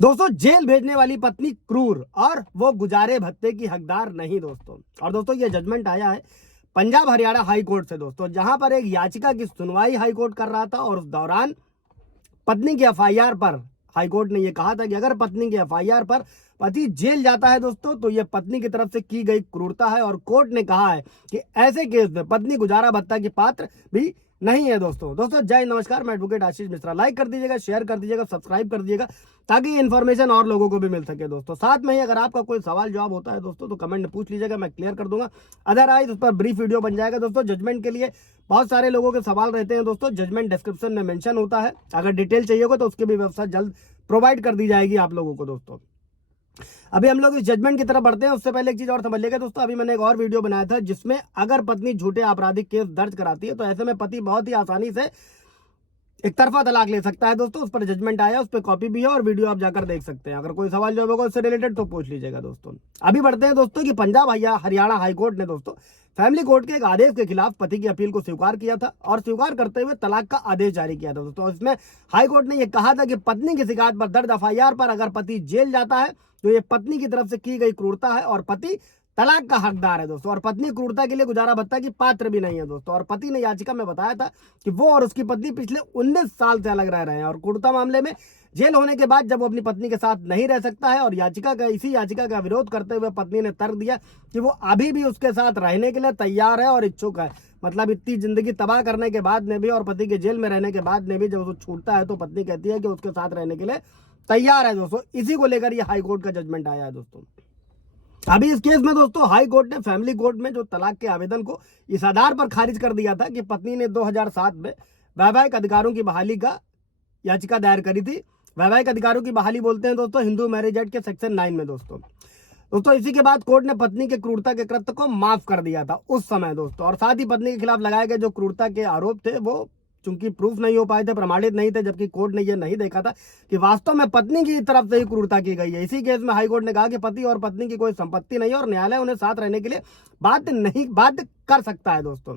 दोस्तों जेल भेजने वाली पत्नी क्रूर और वो गुजारे भत्ते की हकदार नहीं दोस्तों। और दोस्तों ये जजमेंट आया है पंजाब हरियाणा हाई कोर्ट से दोस्तों, जहां पर एक याचिका की सुनवाई हाई कोर्ट कर रहा था और उस दौरान पत्नी की एफआईआर पर हाई कोर्ट ने यह कहा था कि अगर पत्नी की एफआईआर पर पति जेल जाता है दोस्तों तो यह पत्नी की तरफ से की गई क्रूरता है। और कोर्ट ने कहा है कि ऐसे केस में पत्नी गुजारा भत्ता की पात्र भी नहीं है दोस्तों। जय नमस्कार, मैं एडवोकेट आशीष मिश्रा। लाइक कर दीजिएगा, शेयर कर दीजिएगा, सब्सक्राइब कर दीजिएगा ताकि ये इन्फॉर्मेशन और लोगों को भी मिल सके दोस्तों। साथ में ही अगर आपका कोई सवाल जवाब होता है दोस्तों तो कमेंट में पूछ लीजिएगा, मैं क्लियर कर दूंगा। अदरवाइज उस पर ब्रीफ वीडियो बन जाएगा दोस्तों। जजमेंट के लिए बहुत सारे लोगों के सवाल रहते हैं दोस्तों, जजमेंट डिस्क्रिप्शन में मेंशन होता है। अगर डिटेल चाहिए होगा तो उसकी भी व्यवस्था जल्द प्रोवाइड कर दी जाएगी आप लोगों को दोस्तों। अभी हम लोग इस जजमेंट की तरफ बढ़ते हैं, उससे पहले एक चीज और समझ लेगा दोस्तों। अभी मैंने एक और वीडियो बनाया था जिसमें अगर पत्नी झूठे आपराधिक केस दर्ज कराती है तो ऐसे में पति बहुत ही आसानी से एक तरफा तलाक ले सकता है दोस्तों। उस पर जजमेंट आया, उस पर कॉपी भी है और वीडियो आप जाकर देख सकते हैं। अगर कोई सवाल जवाब होगा उससे रिलेटेड तो पूछ लीजिएगा दोस्तों। अभी बढ़ते हैं दोस्तों कि पंजाब हरियाणा हाई कोर्ट ने दोस्तों फैमिली कोर्ट के एक आदेश के खिलाफ पति की अपील को स्वीकार किया था और स्वीकार करते हुए तलाक का आदेश जारी किया था दोस्तों। इसमें हाई कोर्ट ने यह कहा था कि पत्नी की शिकायत पर दर्ज एफआईआर पर अगर पति जेल जाता है तो ये पत्नी की तरफ से की गई क्रूरता है और पति तलाक का हकदार है दोस्तों। और पत्नी क्रूरता के लिए गुजारा भत्ता की पात्र भी नहीं है दोस्तों। और पति ने याचिका में बताया था कि वो और उसकी पत्नी पिछले 19 साल से अलग रह रहे हैं और क्रूरता मामले में जेल होने के बाद जब वो अपनी पत्नी के साथ नहीं रह सकता है और इसी याचिका का विरोध करते हुए पत्नी ने तर्क दिया कि वो अभी भी उसके साथ रहने के लिए तैयार है और इच्छुक है। मतलब इतनी जिंदगी तबाह करने के बाद में भी और पति के जेल में रहने के बाद में भी जब वो छूटता है तो पत्नी कहती है कि उसके साथ रहने के लिए तैयार है दोस्तों। इसी को लेकर ये हाई कोर्ट का जजमेंट आया है दोस्तों। अभी इस केस में दोस्तों हाई कोर्ट ने फैमिली कोर्ट में जो तलाक के आवेदन को इस आधार पर खारिज कर दिया था कि पत्नी ने 2007 में वैवाहिक अधिकारों की बहाली का याचिका दायर करी थी। वैवाहिक अधिकारों की बहाली बोलते हैं दोस्तों हिंदू मैरिज एक्ट के सेक्शन 9 में दोस्तों इसी के बाद कोर्ट ने पत्नी के क्रूरता के कृत्य को माफ कर दिया था उस समय दोस्तों। और साथ ही पत्नी के खिलाफ लगाए गए जो क्रूरता के आरोप थे वो चूंकि प्रूफ नहीं हो पाए थे, प्रमाणित नहीं थे, जबकि कोर्ट ने यह नहीं देखा था कि वास्तव में पत्नी की तरफ से ही क्रूरता की गई है। इसी केस में हाईकोर्ट ने कहा कि पति और पत्नी की कोई संपत्ति नहीं है और न्यायालय उन्हें साथ रहने के लिए बाध्य कर सकता है दोस्तों।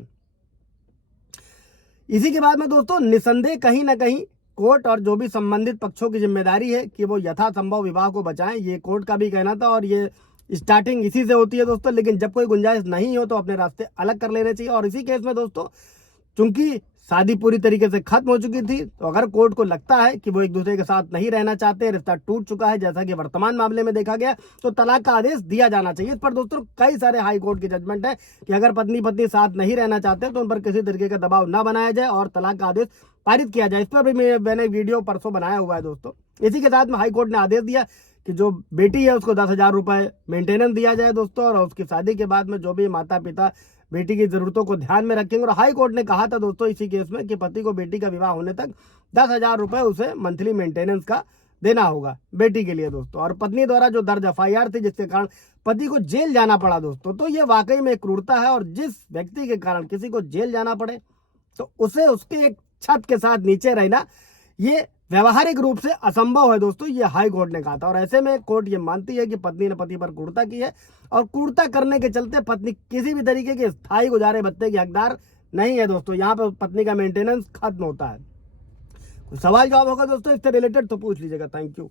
इसी के बाद में दोस्तों निसंदेह कहीं ना कहीं कोर्ट और जो भी संबंधित पक्षों की जिम्मेदारी है कि वो यथासंभव विवाह को बचाएं, ये कोर्ट का भी कहना था और ये स्टार्टिंग इसी से होती है दोस्तों। लेकिन जब कोई गुंजाइश नहीं हो तो अपने रास्ते अलग कर लेने चाहिए। और इसी केस में दोस्तों चूंकि शादी पूरी तरीके से खत्म हो चुकी थी तो अगर कोर्ट को लगता है कि वो एक दूसरे के साथ नहीं रहना चाहते, रिश्ता टूट चुका है जैसा कि वर्तमान मामले में देखा गया, तो तलाक का आदेश दिया जाना चाहिए। इस पर दोस्तों कई सारे हाई कोर्ट के जजमेंट है कि अगर पत्नी साथ नहीं रहना चाहते तो उन पर किसी तरीके का दबाव न बनाया जाए और तलाक का आदेश पारित किया जाए। इस पर भी मैंने वीडियो परसों बनाया हुआ है दोस्तों। इसी के साथ में हाई कोर्ट ने आदेश दिया कि जो बेटी है उसको 10,000 रुपए मेंटेनेंस दिया जाए दोस्तों। और उसकी शादी के बाद में जो भी माता पिता बेटी की जरूरतों को ध्यान में रखेंगे। और हाई कोर्ट ने कहा था दोस्तों इसी केस में कि पति को बेटी का विवाह होने तक 10,000 रुपए उसे मंथली मेंटेनेंस का देना होगा बेटी के लिए दोस्तों। और पत्नी द्वारा जो दर्ज एफआईआर थी जिसके कारण पति को जेल जाना पड़ा दोस्तों, तो ये वाकई में क्रूरता है। और जिस व्यक्ति के कारण किसी को जेल जाना पड़े तो उसे उसके एक छत के साथ नीचे रहना ये व्यवहारिक रूप से असंभव है दोस्तों, ये हाई कोर्ट ने कहा था। और ऐसे में कोर्ट ये मानती है कि पत्नी ने पति पर क्रूरता की है और क्रूरता करने के चलते पत्नी किसी भी तरीके के स्थायी गुजारे भत्ते की हकदार नहीं है दोस्तों। यहाँ पर पत्नी का मेंटेनेंस खत्म होता है। कोई सवाल जवाब होगा दोस्तों इससे रिलेटेड तो पूछ लीजिएगा। Thank you.